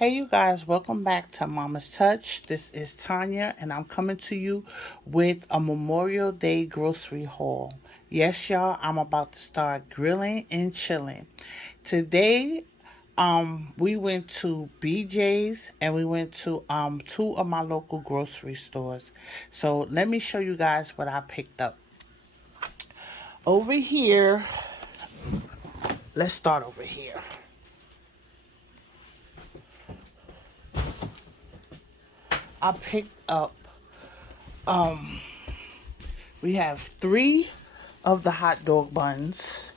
Hey you guys, welcome back to Mama's Touch. This is Tanya and I'm coming to you with a Memorial Day grocery haul. Yes, y'all, I'm about to start grilling and chilling. Today, we went to BJ's and we went to two of my local grocery stores. So let me show you guys what I picked up. Over here, let's start over here. I picked up we have three of the hot dog buns.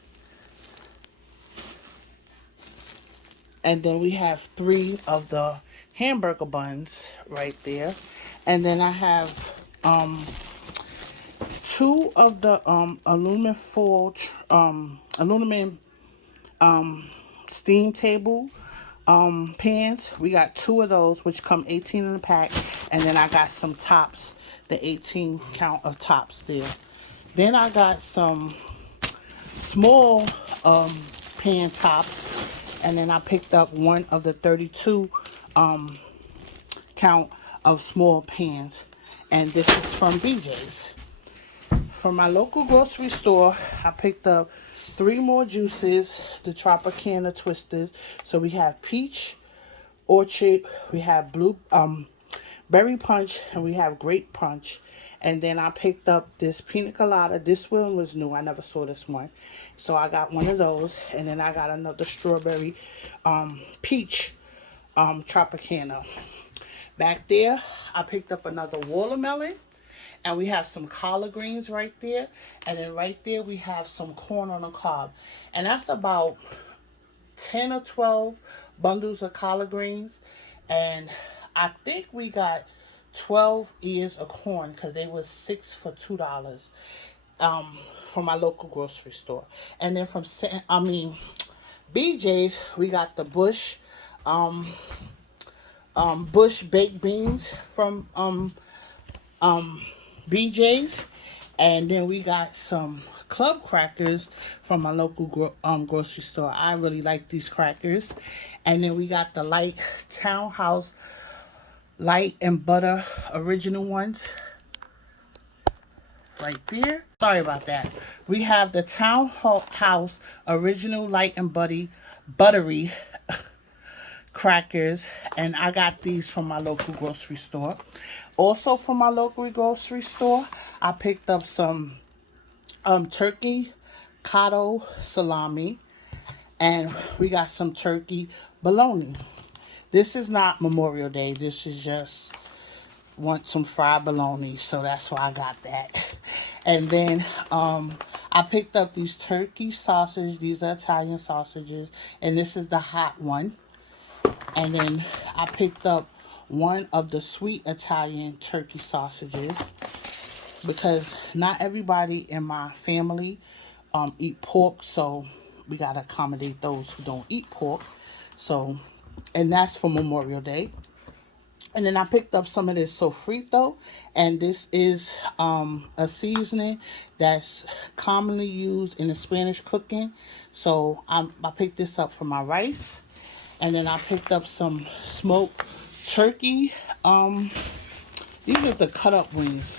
And then we have three of the hamburger buns right there. And then I have two of the aluminum foil aluminum steam table pans. We got two of those which come 18 in a pack, and then I got some tops, the 18 count of tops there. Then I got some small pan tops, and then I picked up one of the 32 count of small pans, and this is from BJ's. From my local grocery store, I picked up three more juices, the Tropicana Twisters. So we have peach, orchard, we have blue berry punch, and we have grape punch. And then I picked up this pina colada. This one was new. I never saw this one. So I got one of those. And then I got another strawberry peach Tropicana. Back there, I picked up another watermelon. And we have some collard greens right there. And then right there, we have some corn on the cob. And that's about 10 or 12 bundles of collard greens. And I think we got 12 ears of corn because they were 6 for $2 from my local grocery store. And then from, BJ's, we got the Bush baked beans from BJ's, and then we got some club crackers from my local grocery store. I really like these crackers. And then we got the light Townhouse light and butter original ones right there. Sorry about that. We have the Townhouse original light and buttery crackers, and I got these from my local grocery store. Also from my local grocery store, I picked up some turkey Kado salami, and we got some turkey bologna. This is not Memorial Day. This is just want some fried bologna, so that's why I got that. And then I picked up these turkey sausage. These are Italian sausages, and this is the hot one. And then I picked up one of the sweet Italian turkey sausages because not everybody in my family eat pork, so we gotta accommodate those who don't eat pork. So, and that's for Memorial Day. And then I picked up some of this sofrito, and this is a seasoning that's commonly used in the Spanish cooking. So I picked this up for my rice. And then I picked up some smoked turkey. These are the cut up wings.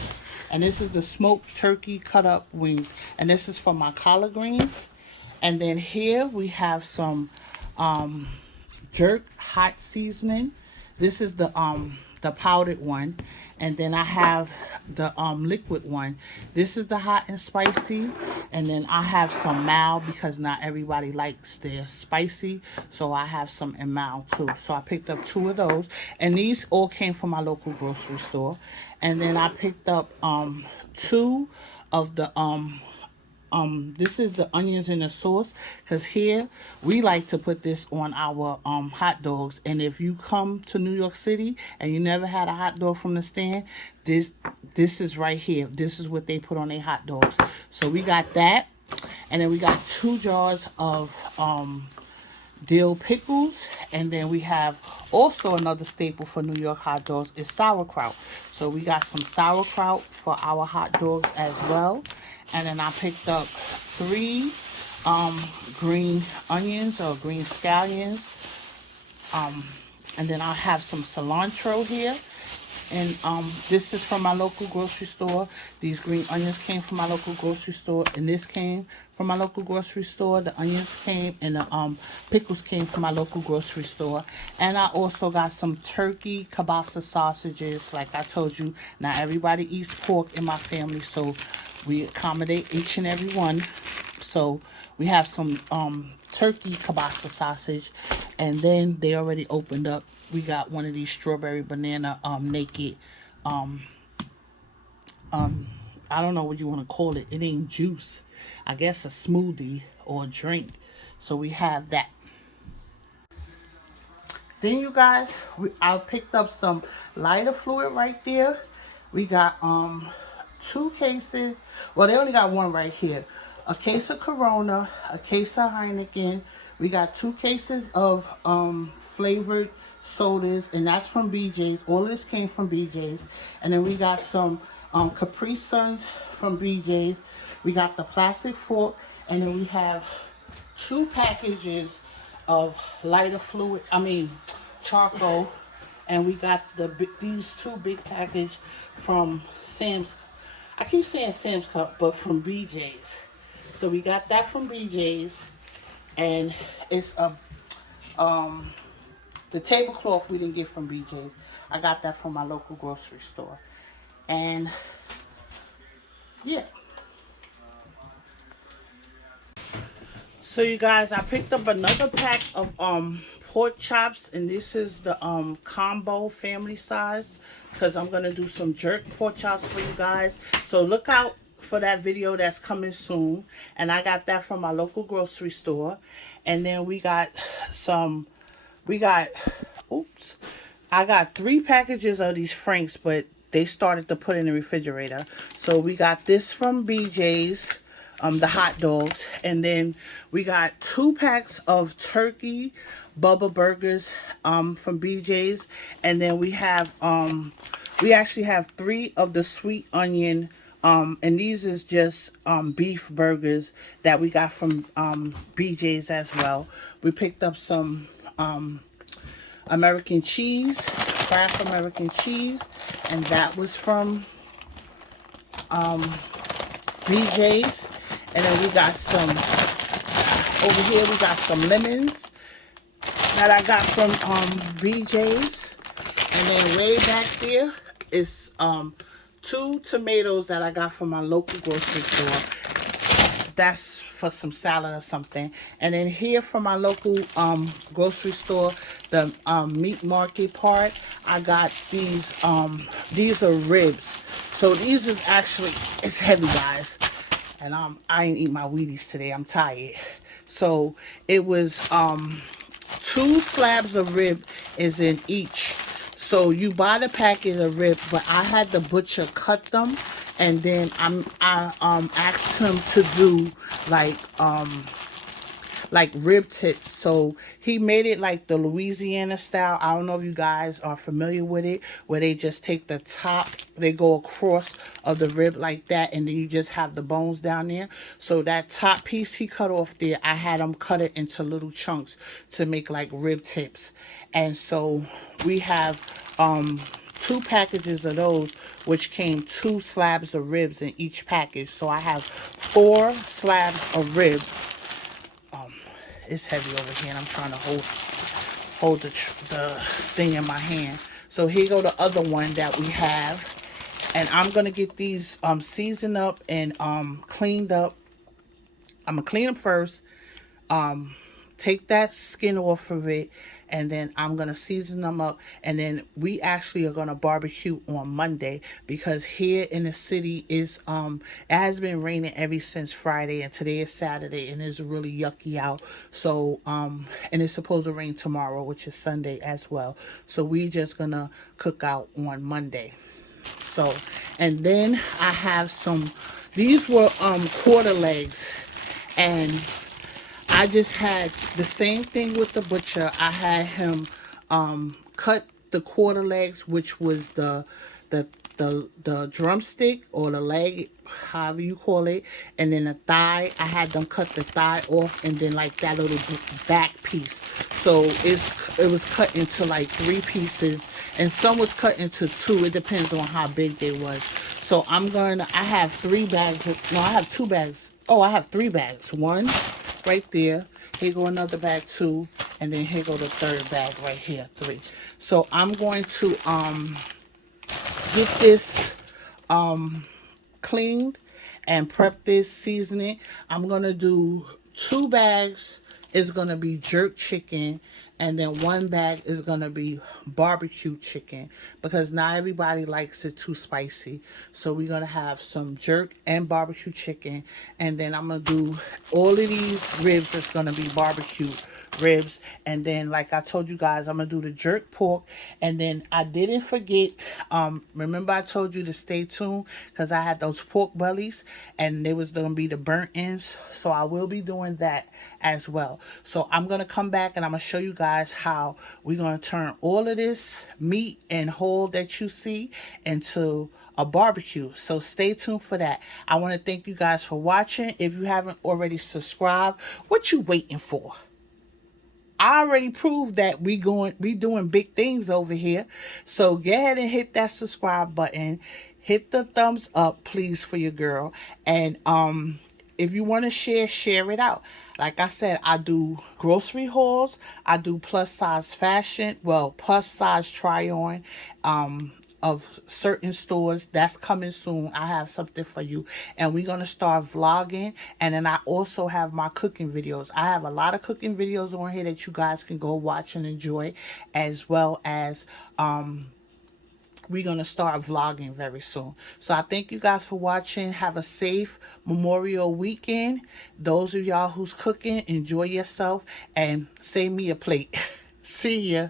And this is the smoked turkey cut up wings. And this is for my collard greens. And then here we have some jerk hot seasoning. This is the powdered one. And then I have the liquid one. This is the hot and spicy. And then I have some mild because not everybody likes their spicy. So I have some in mild too. So I picked up two of those. And these all came from my local grocery store. And then I picked up two of the this is the onions in the sauce, because here we like to put this on our hot dogs. And if you come to New York City and you never had a hot dog from the stand, this is right here. This is what they put on their hot dogs. So we got that. And then we got 2 jars of Dill Pickles. And then we have also another staple for New York hot dogs is sauerkraut. So we got some sauerkraut for our hot dogs as well. And then I picked up 3 green onions or green scallions And then I have some cilantro here. And this is from my local grocery store. These green onions came from my local grocery store, and this came from my local grocery store. The onions came, and the pickles came from my local grocery store. And I also got some turkey kielbasa sausages. Like I told you, not everybody eats pork in my family, so we accommodate each and every one. So we have some turkey kielbasa sausage, and then they already opened up. We got one of these strawberry banana naked I don't know what you want to call it. It ain't juice. I guess a smoothie or a drink. So we have that. Then you guys, I picked up some lighter fluid right there. We got 2 cases. Well, they only got one right here. A case of Corona, a case of Heineken. We got 2 cases of flavored sodas, and that's from BJ's. All this came from BJ's. And then we got some Capri Suns from BJ's. We got the plastic fork, and then we have 2 packages of lighter fluid, charcoal, and we got these 2 big package from Sam's. I keep saying Sam's Club, but from BJ's. So we got that from BJ's, and it's the tablecloth we didn't get from BJ's. I got that from my local grocery store, and yeah. So you guys, I picked up another pack of pork chops, and this is the combo family size, because I'm gonna do some jerk pork chops for you guys. So look out for that video that's coming soon. And I got that from my local grocery store. And then we got I got 3 packages of these Franks, but they started to put in the refrigerator. So we got this from BJ's. The hot dogs, and then we got 2 packs of turkey Bubba burgers from BJ's, and then we have we actually have 3 of the sweet onion and these is just beef burgers that we got from BJ's as well. We picked up some American cheese, Kraft American cheese, and that was from BJ's. And then we got some, over here we got some lemons that I got from BJ's. And then way back there is 2 tomatoes that I got from my local grocery store. That's for some salad or something. And then here from my local grocery store, the meat market part, I got these are ribs. So these is actually, it's heavy, guys. And I ain't eat my Wheaties today. I'm tired. So it was 2 slabs of rib is in each. So you buy the packet of rib, but I had the butcher cut them, and then I asked him to do like rib tips. So he made it like the Louisiana style. I don't know if you guys are familiar with it, where they just take the top, they go across of the rib like that, and then you just have the bones down there. So that top piece he cut off there, I had him cut it into little chunks to make like rib tips. And so we have 2 packages of those, which came 2 slabs of ribs in each package. So I have 4 slabs of ribs. It's heavy over here, and I'm trying to hold the thing in my hand. So here go the other one that we have, and I'm gonna get these seasoned up and cleaned up. I'm gonna clean them first, take that skin off of it, and then I'm gonna season them up. And then we actually are gonna barbecue on Monday, because here in the city is it has been raining ever since Friday, and today is Saturday, and it's really yucky out. So and it's supposed to rain tomorrow, which is Sunday as well. So we just gonna cook out on Monday. So, and then I have some, these were quarter legs, and I just had the same thing with the butcher. I had him cut the quarter legs, which was the drumstick or the leg, however you call it, and then the thigh. I had them cut the thigh off, and then like that little back piece. So it's it was cut into like 3 pieces, and some was cut into 2. It depends on how big they was. So I have 3 bags. No, I have 2 bags. Oh, I have 3 bags. One right there. Here go another bag, 2, and then here go the 3rd bag right here, 3. So I'm going to get this cleaned and prep this seasoning. I'm gonna do 2 bags is gonna be jerk chicken, and then 1 bag is gonna be barbecue chicken, because not everybody likes it too spicy. So we're gonna have some jerk and barbecue chicken, and then I'm gonna do all of these ribs is gonna be barbecue ribs. And then, like I told you guys, I'm gonna do the jerk pork. And then I didn't forget, remember I told you to stay tuned, because I had those pork bellies and they was gonna be the burnt ends, so I will be doing that as well. So I'm gonna come back and I'm gonna show you guys how we're gonna turn all of this meat and whole that you see into a barbecue. So stay tuned for that. I want to thank you guys for watching. If you haven't already subscribed, what you waiting for? I already proved that we doing big things over here. So go ahead and hit that subscribe button. Hit the thumbs up, please, for your girl. And if you want to share it out. Like I said, I do grocery hauls. I do plus size fashion. Well, plus size try on. Of certain stores that's coming soon. I have something for you, and we're gonna start vlogging. And then I also have my cooking videos. I have a lot of cooking videos on here that you guys can go watch and enjoy, as well as we're gonna start vlogging very soon. So I thank you guys for watching. Have a safe Memorial weekend. Those of y'all who's cooking, enjoy yourself and save me a plate. See ya.